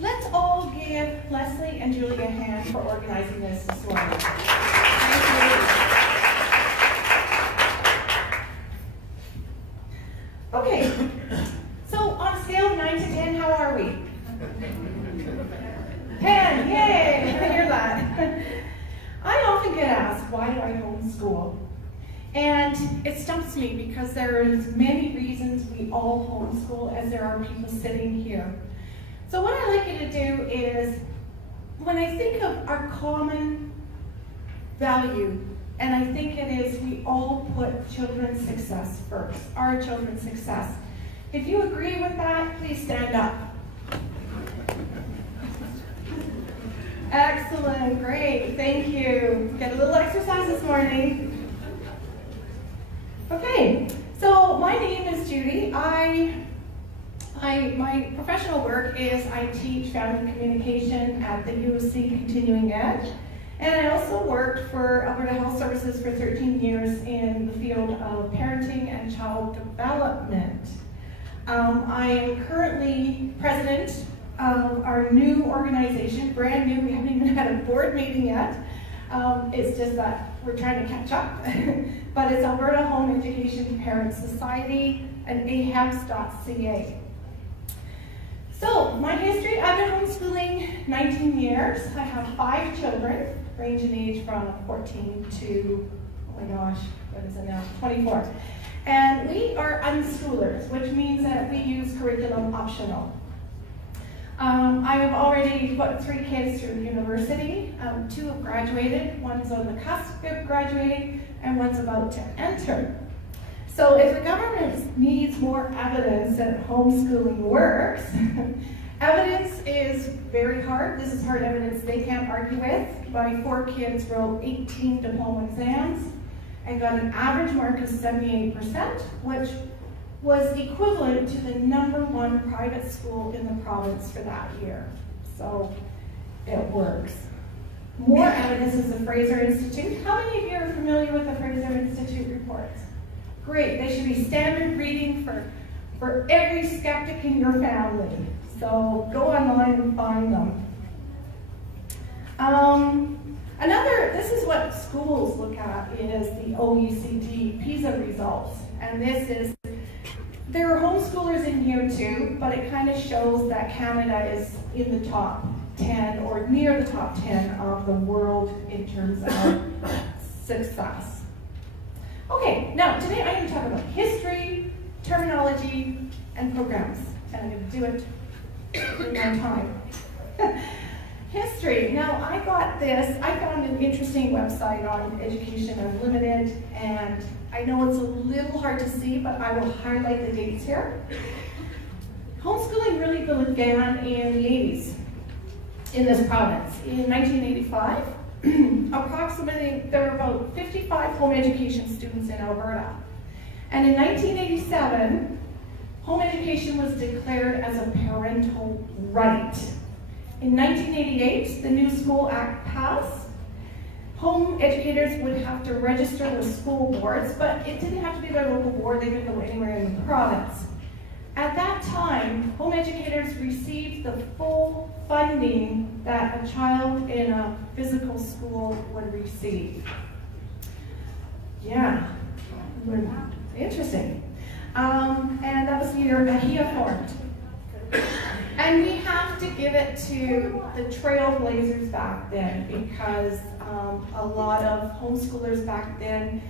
let's all give Leslie and Julie a hand for organizing this morning. Thank you. Okay, so on a scale of 9 to 10, how are we? 10, yay, I hear that. I often get asked, why do I homeschool? And it stumps me because there's many reasons we all homeschool, as there are people sitting here. So what I like you to do is, when I think of our common value, and I think it is we all put children's success first, our children's success. If you agree with that, please stand up. Excellent, great, thank you. Get a little exercise this morning. Okay, so my name is Judy. My professional work is I teach family communication at the UC Continuing Ed, and I also worked for Alberta Health Services for 13 years in the field of parenting and child development. I am currently president of our new organization, brand new. We haven't even had a board meeting yet. It's just that we're trying to catch up. But it's Alberta Home Education Parent Society and AHEPS.ca. So, my history, I've been homeschooling 19 years. I have 5 children, range in age from 14 to, oh my gosh, what is it now, 24. And we are unschoolers, which means that we use curriculum optional. I have already put 3 kids through university. 2 have graduated, one's on the cusp of graduating, and one's about to enter. So if the government needs more evidence that homeschooling works, evidence is very hard. This is hard evidence they can't argue with. My 4 kids wrote 18 diploma exams and got an average mark of 78%, which was equivalent to the #1 private school in the province for that year. So it works. More evidence is the Fraser Institute. How many of you are familiar with the Fraser Institute reports? Great, they should be standard reading for every skeptic in your family. So go online and find them. This is what schools look at, is the OECD PISA results. And this is, there are homeschoolers in here too, but it kind of shows that Canada is in the top 10 or near the top 10 of the world in terms of success. Okay, now today I'm going to talk about history, terminology, and programs. And I'm going to do it in my time. History. Now I got this, I found an interesting website on Education Unlimited, and I know it's a little hard to see, but I will highlight the dates here. Homeschooling really began in the 80s in this province. In 1985, approximately, there were about 55 home education students in Alberta. And in 1987, home education was declared as a parental right. In 1988, the new School Act passed. Home educators would have to register with school boards, but it didn't have to be their local board, they could go anywhere in the province. At that time, home educators received the full funding that a child in a physical school would receive. Yeah, interesting. And that was the year AHEPS formed. And we have to give it to the trailblazers back then, because a lot of homeschoolers back then,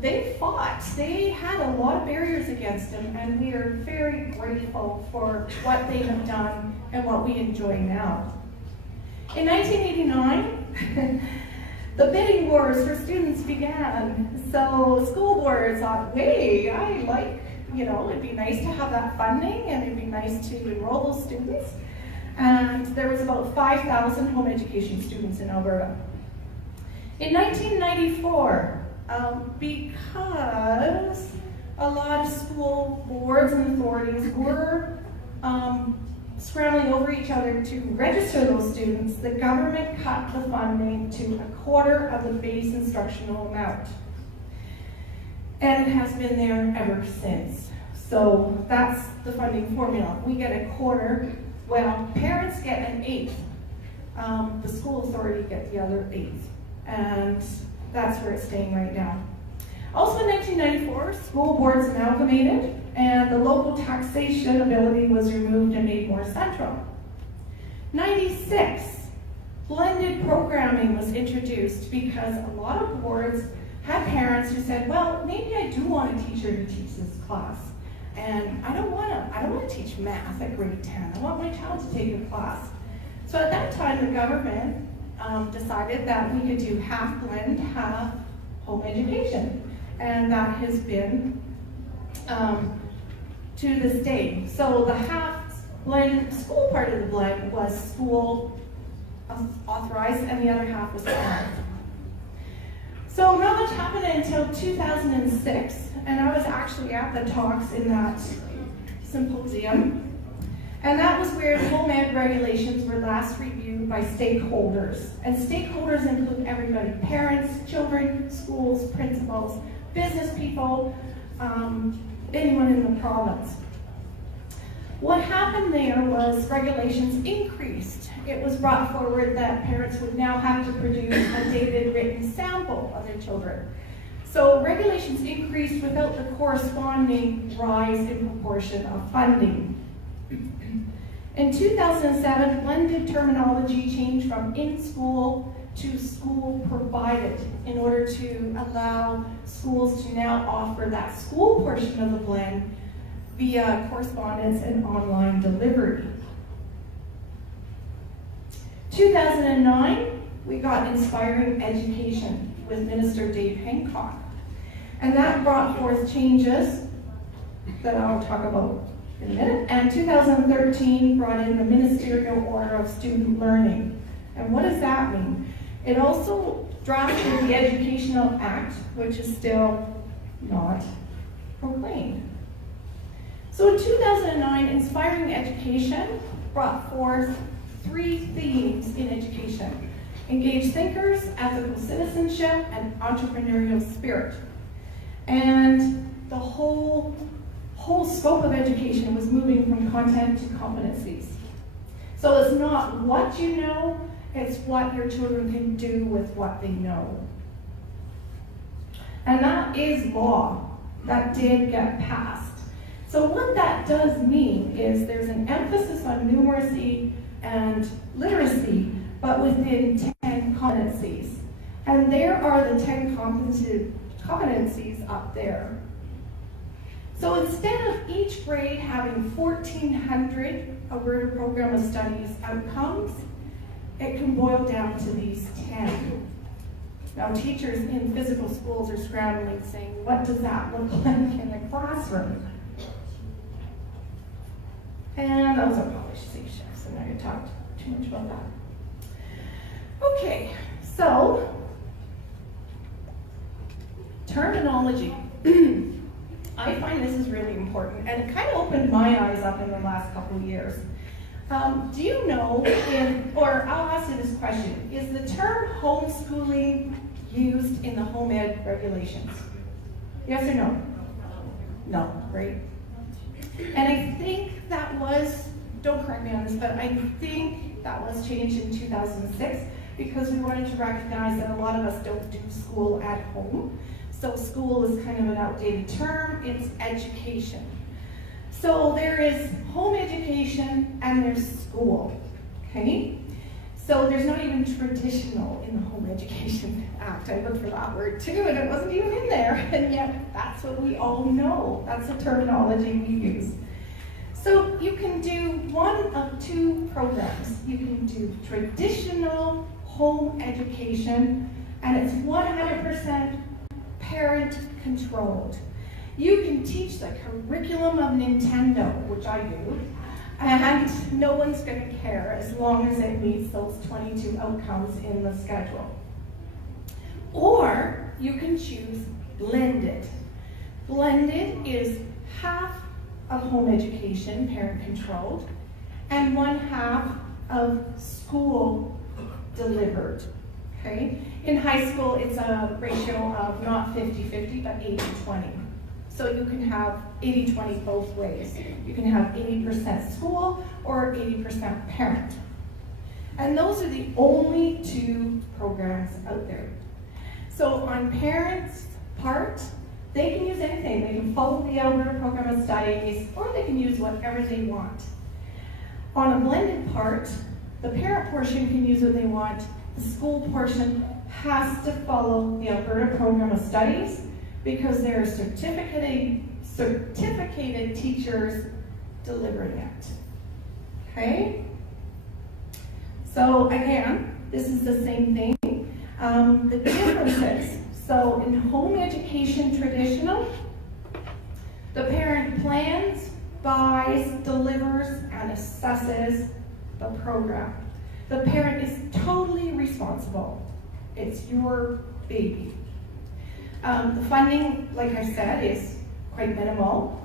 they fought. They had a lot of barriers against them, and we are very grateful for what they have done and what we enjoy now. In 1989, the bidding wars for students began. So school boards thought, hey, I like, it'd be nice to have that funding, and it'd be nice to enroll those students. And there was about 5,000 home education students in Alberta. In 1994, because a lot of school boards and authorities were scrambling over each other to register those students, the government cut the funding to 1/4 of the base instructional amount. And it has been there ever since. So that's the funding formula. We get 1/4 Well, parents get an eighth. The school authority get the other eighth. And that's where it's staying right now. Also in 1994, school boards amalgamated and the local taxation ability was removed and made more central. 96, blended programming was introduced because a lot of boards had parents who said, well, maybe I do want a teacher to teach this class. And I don't want to teach math at grade 10. I want my child to take a class. So at that time, the government decided that we could do half blend, half home education. And that has been to this day. So the half blend, school part of the blend was school authorized and the other half was parent. So not much happened until 2006, and I was actually at the talks in that symposium. And that was where home ed regulations were last reviewed by stakeholders. And stakeholders include everybody, parents, children, schools, principals, business people, anyone in the province. What happened there was regulations increased. It was brought forward that parents would now have to produce a dated written sample of their children. So regulations increased without the corresponding rise in proportion of funding. In 2007, blended terminology changed from in-school to school provided in order to allow schools to now offer that school portion of the blend via correspondence and online delivery. 2009, we got Inspiring Education with Minister Dave Hancock. And that brought forth changes that I'll talk about in a minute. And 2013 brought in the Ministerial Order of Student Learning. And what does that mean? It also drafted the Educational Act, which is still not proclaimed. So in 2009, Inspiring Education brought forth 3 themes in education: engaged thinkers, ethical citizenship, and entrepreneurial spirit. And the whole scope of education was moving from content to competencies. So it's not what you know, it's what your children can do with what they know. And that is law. That did get passed. So what that does mean is there's an emphasis on numeracy and literacy, but within 10 competencies. And there are the 10 competencies up there. So instead of each grade having 1,400 Alberta Program of Studies outcomes, it can boil down to these 10. Now teachers in physical schools are scrambling saying, what does that look like in the classroom? And that was a polished seashell, so now you talked too much about that. Okay, so terminology. I find this is really important, and it kind of opened my eyes up in the last couple of years. Do you know, or I'll ask you this question, is the term homeschooling used in the home ed regulations? Yes or no? No, right? And I think that was, don't correct me on this, but I think that was changed in 2006 because we wanted to recognize that a lot of us don't do school at home. So school is kind of an outdated term, it's education. So there is home education and there's school, okay? So there's not even traditional in the Home Education Act. I looked for that word too and it wasn't even in there, and yet that's what we all know. That's the terminology we use. So you can do one of 2 programs. You can do traditional home education, and it's 100% parent controlled. You can teach the curriculum of Nintendo, which I do, and no one's going to care as long as it meets those 22 outcomes in the schedule. Or you can choose blended. Blended is half of home education, parent controlled, and 1/2 of school delivered. Okay? In high school, it's a ratio of not 50-50, but 80-20. So you can have 80-20 both ways. You can have 80% school or 80% parent. And those are the only two programs out there. So on parents' part, they can use anything. They can follow the Alberta Program of Studies, or they can use whatever they want. On a blended part, the parent portion can use what they want. The school portion has to follow the Alberta Program of Studies because there are certificated teachers delivering it. Okay? So again, this is the same thing. The differences. So in home education traditional, the parent plans, buys, delivers, and assesses the program. The parent is totally responsible. It's your baby. The funding, like I said, is quite minimal.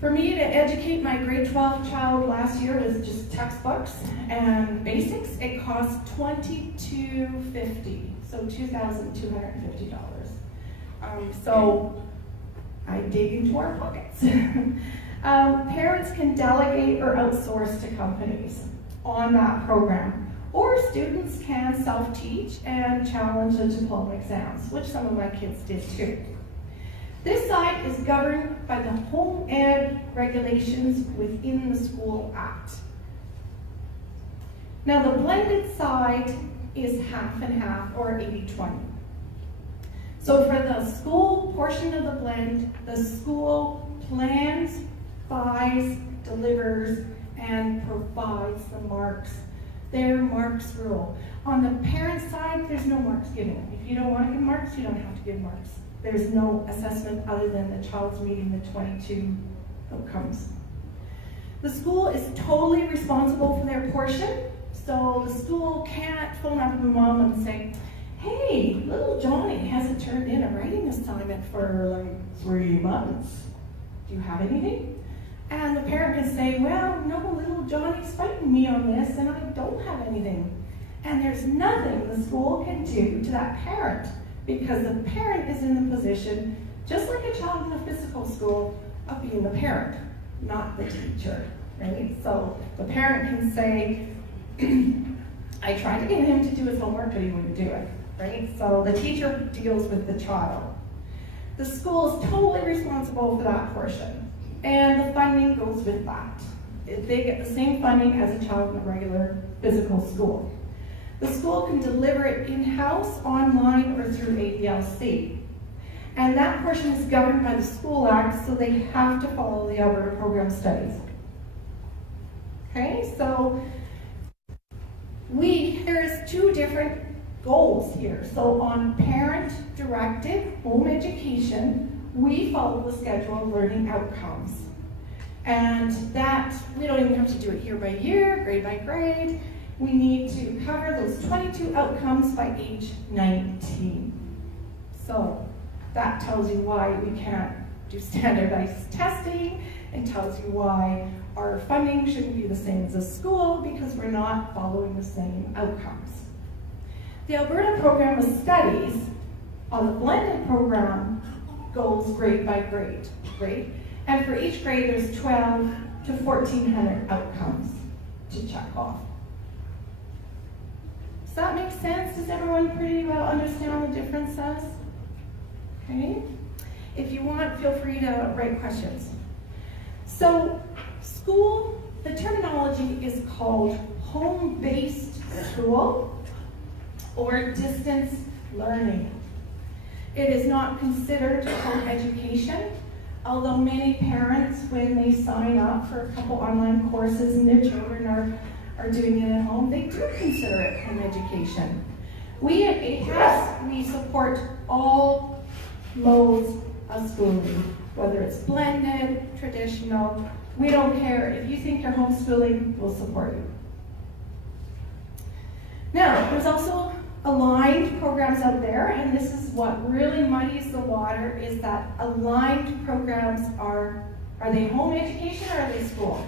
For me to educate my grade 12 child last year was just textbooks and basics. It cost $2,250, so $2,250. So I dig into our pockets. Parents can delegate or outsource to companies on that program, or students can self-teach and challenge the diploma exams, which some of my kids did too. This side is governed by the home ed regulations within the School Act. Now the blended side is half and half, or 80-20. So for the school portion of the blend, the school plans, buys, delivers, and provides the marks. Their marks rule. On the parent side, there's no marks given. If you don't want to give marks, you don't have to give marks. There's no assessment other than the child's meeting the 22 outcomes. The school is totally responsible for their portion, so the school can't phone up the mom and say, hey, little Johnny hasn't turned in a writing assignment for like 3 months. Do you have anything? And the parent can say, well, no, little Johnny's fighting me on this and I don't have anything. And there's nothing the school can do to that parent because the parent is in the position, just like a child in a physical school, of being the parent, not the teacher, right? So the parent can say, I tried to get him to do his homework, but he wouldn't do it, right? So the teacher deals with the child. The school is totally responsible for that portion, and the funding goes with that. They get the same funding as a child in a regular physical school. The school can deliver it in-house, online, or through ADLC. And that portion is governed by the School Act, so they have to follow the Alberta Program of Studies. Okay, so there's two different goals here. So on parent-directed home education, we follow the schedule of learning outcomes. And that, we don't even have to do it year by year, grade by grade. We need to cover those 22 outcomes by age 19. So that tells you why we can't do standardized testing, and tells you why our funding shouldn't be the same as a school, because we're not following the same outcomes. The Alberta Program of Studies on the blended program goes grade by grade, right? And for each grade, there's 12 to 1,400 outcomes to check off. Does that make sense? Does everyone pretty well understand all the differences? Okay. If you want, feel free to write questions. So, school, the terminology is called home-based school or distance learning. It is not considered home education, although many parents, when they sign up for a couple online courses and their children are doing it at home, they do consider it home education. We at AHEPS, we support all modes of schooling, whether it's blended, traditional, we don't care. If you think you're homeschooling, we'll support you. Now, there's also aligned programs out there, and this is what really muddies the water, is that aligned programs are they home education or are they school?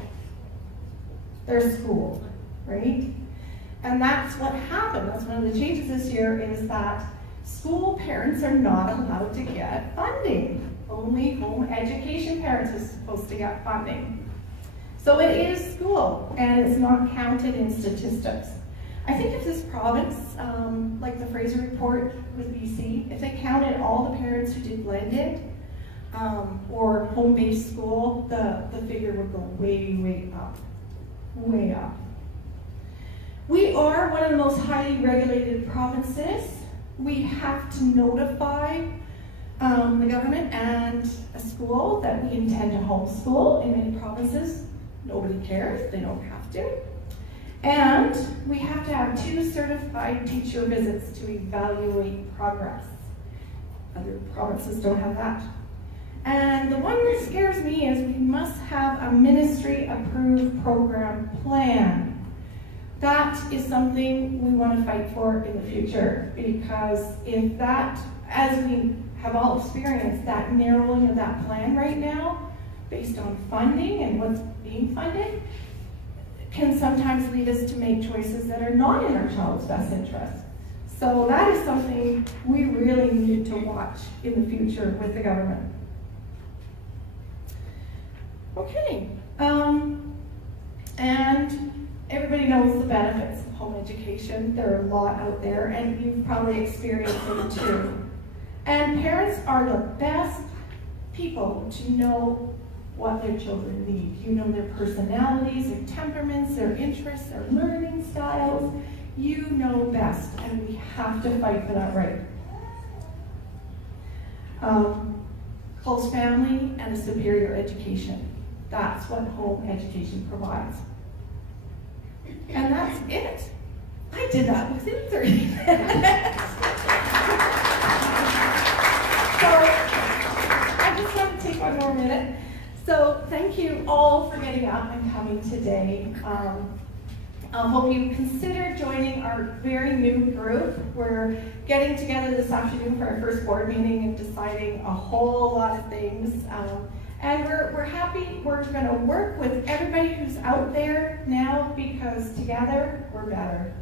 They're school, right? And that's what happened. That's one of the changes this year, is that school parents are not allowed to get funding. only home education parents are supposed to get funding. So it is school, and it's not counted in statistics. I think if this province, like the Fraser report with BC, if they counted all the parents who did blended or home-based school, the figure would go way, way up, way up. We are one of the most highly regulated provinces. We have to notify the government and a school that we intend to homeschool. In many provinces, nobody cares, they don't have to. And we have to have 2 certified teacher visits to evaluate progress. Other provinces don't have that. And the one that scares me is we must have a ministry-approved program plan. That is something we want to fight for in the future, because if that, as we have all experienced, that narrowing of that plan right now, based on funding and what's being funded, can sometimes lead us to make choices that are not in our child's best interest. So that is something we really need to watch in the future with the government. Okay, and everybody knows the benefits of home education. There are a lot out there, and you've probably experienced them too. And parents are the best people to know what their children need. You know their personalities, their temperaments, their interests, their learning styles. You know best, and we have to fight for that right. Close family and a superior education. That's what home education provides. And that's it. I did that within 30 minutes. So I just want to take 1 more minute. So thank you all for getting up and coming today. I hope you consider joining our very new group. We're getting together this afternoon for our first board meeting and deciding a whole lot of things. And we're happy. We're going to work with everybody who's out there now, because together we're better.